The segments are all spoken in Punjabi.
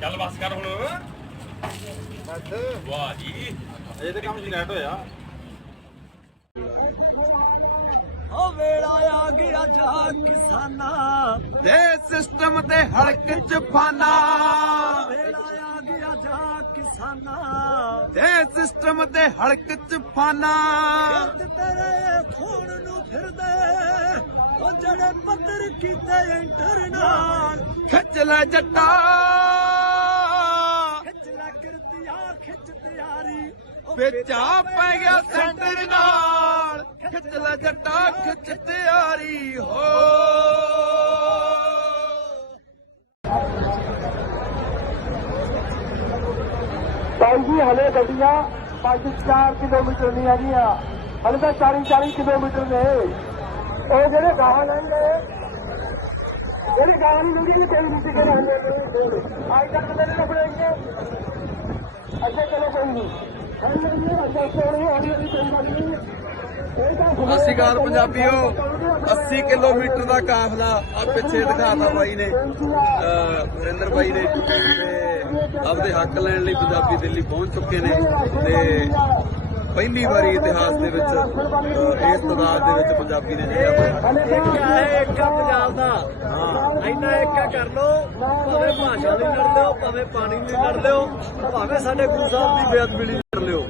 ਚੱਲ ਬਸ ਕਰ ਹੁਣ ਵਾਹ ਜੀ ਇਹ ਤੇ ਕੰਮ ਸਟਾਰਟ ਹੋਇਆ ਓ ਵੇਲਾ ਆ ਗਿਆ ਜਾ ਕਿਸਾਨਾ ਦੇ ਸਿਸਟਮ ਤੇ ਹੜਕ ਚ ਫਾਨਾ ਵੇਲਾ ਆ ਗਿਆ ਜਾ ਕਿਸਾਨਾ ਦੇ ਸਿਸਟਮ ਤੇ ਹੜਕ ਚ ਫਾਨਾ ਖੇਤ ਤੇਰੇ ਖੂਨ ਨੂੰ ਫਿਰਦੇ ਉਹ ਜਿਹੜੇ ਪੱਧਰ ਕੀਤੇ ਐਂਟਰ ਨਾਲ ਖਿੱਚ ਲੈ ਜੱਟਾ ਖਿੱਚ ਲੈ ਕਿਰਤੀਆ ਖਿੱਚ ਤਿਆਰੀ ਵਿੱਚ ਆ ਪੈ ਗਿਆ ਸੈਂਟਰ ਨਾਲ ਖਿੱਚ ਲੈ ਜੱਟਾ ਖਿੱਚ ਤਿਆਰੀ ਹੋ ਭਾਈ ਜੀ ਹਲੇ ਗੱਡੀਆਂ 5-4 ਕਿਲੋਮੀਟਰ ਨਹੀਂ ਹੈਗੀਆਂ ਹਲੇ ਤਾਂ 40 ਕਿਲੋਮੀਟਰ ਨੇ ਉਹ ਜਿਹੜੇ ਗਾਹਾਂ ਲੈਣਗੇ ਜਿਹੜੀ ਗਾਹਾਂ ਨਹੀਂ ਮਿਲਦੀ ਕੋਈ ਨਹੀਂ ਟਿਕਟ ਆਉਂਦੇ ਅੱਜ ਤੱਕ ਤਾਂ ਨਹੀਂ ਬਣਾਈਏ ਅੱਛਾ ਚਲੋ ਕੋਈ ਨਹੀਂ ਅੱਛਾ ਸੋਹਣੀ ਹੌਲੀ ਹੌਲੀ ਕੋਈ ਗੱਲ ਨਹੀਂ ਸਤਿ ਸ਼੍ਰੀ ਅਕਾਲ ਪੰਜਾਬੀਓ 80 ਕਿਲੋਮੀਟਰ ਦਾ ਕਾਫਲਾ ਆ ਪਿੱਛੇ ਦਿਖਾਤਾ ਬਾਈ ਨੇ ਵਰਿੰਦਰ ਬਾਈ ਨੇ ਤੇ ਆਪਦੇ ਹੱਕ ਲੈਣ ਲਈ ਪੰਜਾਬੀ ਦਿੱਲੀ ਪਹੁੰਚ ਚੁੱਕੇ ਨੇ ਤੇ ਪਹਿਲੀ ਵਾਰੀ ਇਤਿਹਾਸ ਦੇ ਵਿੱਚ ਇਸ ਤਦਾਦ ਦੇ ਵਿੱਚ ਪੰਜਾਬੀ ਨੇ ਜਿਹੜਾ ਏਕਾ ਪੰਜਾਬ ਦਾ ਇੰਨਾ ਏਕਾ ਕਰ ਲੋ ਭਾਵੇਂ ਭਾਸ਼ਾ ਲਈ ਲੜ ਲਿਓ ਭਾਵੇਂ ਪਾਣੀ ਲਈ ਲੜ ਲਿਓ ਭਾਵੇਂ ਸਾਡੇ ਗੁਰੂ ਸਾਹਿਬ ਦੀ ਬੇਅਦਬੀ ਲਈ ਲੜ ਲਿਓ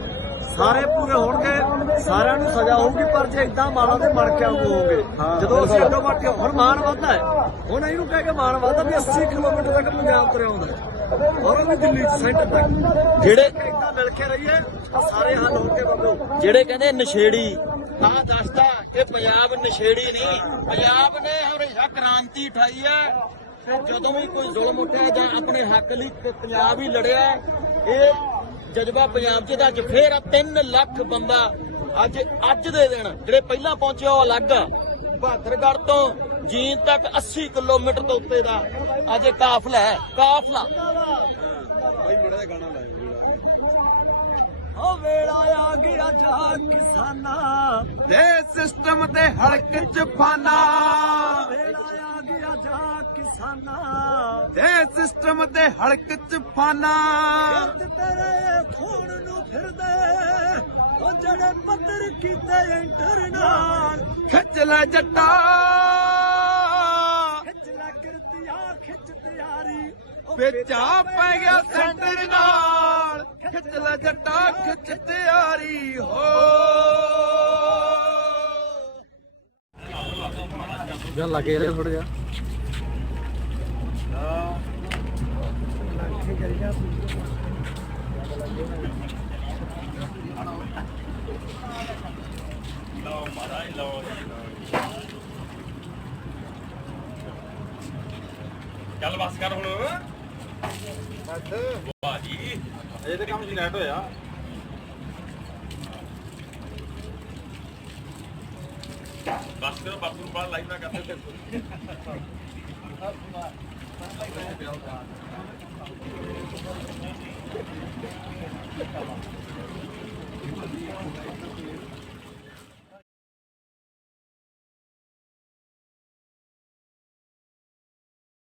ਸਾਰੇ ਪੂਰੇ ਹੋਣਗੇ ਸਾਰਿਆਂ ਨੂੰ ਸਜ਼ਾ ਹੋਊਗੀ ਪਰ ਜੇ ਇਦਾਂ ਮਾਰਾਂ ਤੇ ਮਰ ਕੇ ਹੋਵੋਗੇ ਜਦੋਂ ਅਸੀਂ ਅੱਡੋ ਮੱਟ ਕੇ ਹੁਣ ਮਾਣ ਵੱਧਦਾ ਹੈ ਹੁਣ ਇਹਨੂੰ ਕਹਿ ਕੇ ਮਾਣ ਵੱਧਦਾ ਵੀ 80 ਕਿਲੋਮੀਟਰ ਤੱਕ ਪੰਜਾਬ ਤੁਰਿਆ ਆਉਂਦਾ ਔਰ ਉਹ ਵੀ ਦਿੱਲੀ ਚ ਸੈਂਟਰ ਤੱਕ ਜਿਹੜੇ ਇਦਾਂ ਮਿਲ ਕੇ ਰਹੀਏ ਸਾਰੇ ਹੱਲ ਹੋਣਗੇ ਬੰਦੋ ਜਿਹੜੇ ਕਹਿੰਦੇ ਨਸ਼ੇੜੀ ਆਹ ਦੱਸਦਾ ਇਹ ਪੰਜਾਬ ਨਸ਼ੇੜੀ ਨਹੀਂ ਪੰਜਾਬ ਨੇ ਹਮੇਸ਼ਾ ਕ੍ਰਾਂਤੀ ਉਠਾਈ ਹੈ ਤੇ ਜਦੋਂ ਵੀ ਕੋਈ ਜ਼ੁਲਮ ਉੱਠਿਆ ਜਾਂ ਆਪਣੇ ਹੱਕ ਲਈ ਪੰਜਾਬ ਹੀ ਲੜਿਆ ਇਹ ਜਜ਼ਬਾ ਪੰਜਾਬ 'ਚ ਤਾਂ ਅੱਜ ਫੇਰ 3 ਲੱਖ ਬੰਦਾ ਅੱਜ ਦੇ ਦਿਨ ਜਿਹੜੇ ਪਹਿਲਾਂ ਪਹੁੰਚੇ ਉਹ ਅਲੱਗ ਆ ਬਹਾਦਰਗੜ੍ਹ ਤੋਂ ਜੀਂਦ ਤੱਕ 80 ਕਿਲੋਮੀਟਰ ਤੋਂ ਉੱਤੇ ਦਾ ਅੱਜ ਕਾਫਲਾ ਹੈ ਕਾਫਲਾ ਬਾਈ ਮੜਾ ਜਿਹਾ ਗਾਣਾ ਲਾਇਆ ਓ ਵੇਲਾ ਆ ਗਿਆ ਜਾ ਕਿਸਾਨਾ ਦੇ ਸਿਸਟਮ ਤੇ ਹੜਕ ਚ ਫਾਨਾ ਵੇਲਾ ਆ ਗਿਆ ਜਾ ਕਿਸਾਨਾ ਦੇ ਸਿਸਟਮ ਤੇ ਹੜਕ ਚ ਫਾਨਾ ਖੇਤ ਤੇਰੇ ਖੂਨ ਨੂੰ ਫਿਰਦੇ ਉਹ ਜਿਹੜੇ ਪੱਧਰ ਕੀਤੇ ਐਂਟਰ ਨਾਲ ਖਿੱਚ ਲੈ ਜੱਟਾ ਖਿੱਚ ਲੈ ਕਿਰਤੀਆ ਖਿੱਚ ਤਿਆਰੀ ਵਿੱਚ ਆ ਪੈ ਗਿਆ ਸੈਂਟਰ ਨਾਲ ਖਿੱਚ ਲੈ ਜੱਟਾ ਖਿੱਚ ਤਿਆਰੀ ਹੋ ਜਾਂ ਲੱਗੇ ਰਹੇ ਥੋੜਾ ਜਿਹਾ ਲਓ ਮਹਾਰਾਜ ਲਓ ਚੱਲ ਬਸ ਕਰ ਹੁਣ ਵਾਹ ਜੀ ਇਹ ਤੇ ਕੰਮ ਸਟਾਰਟ ਹੋਇਆ ਬਸ ਕਰੋ ਬਾਪੂ ਨੂੰ ਬਾਹਰ ਲਾਈਵ ਨਾ ਕਰਦੇ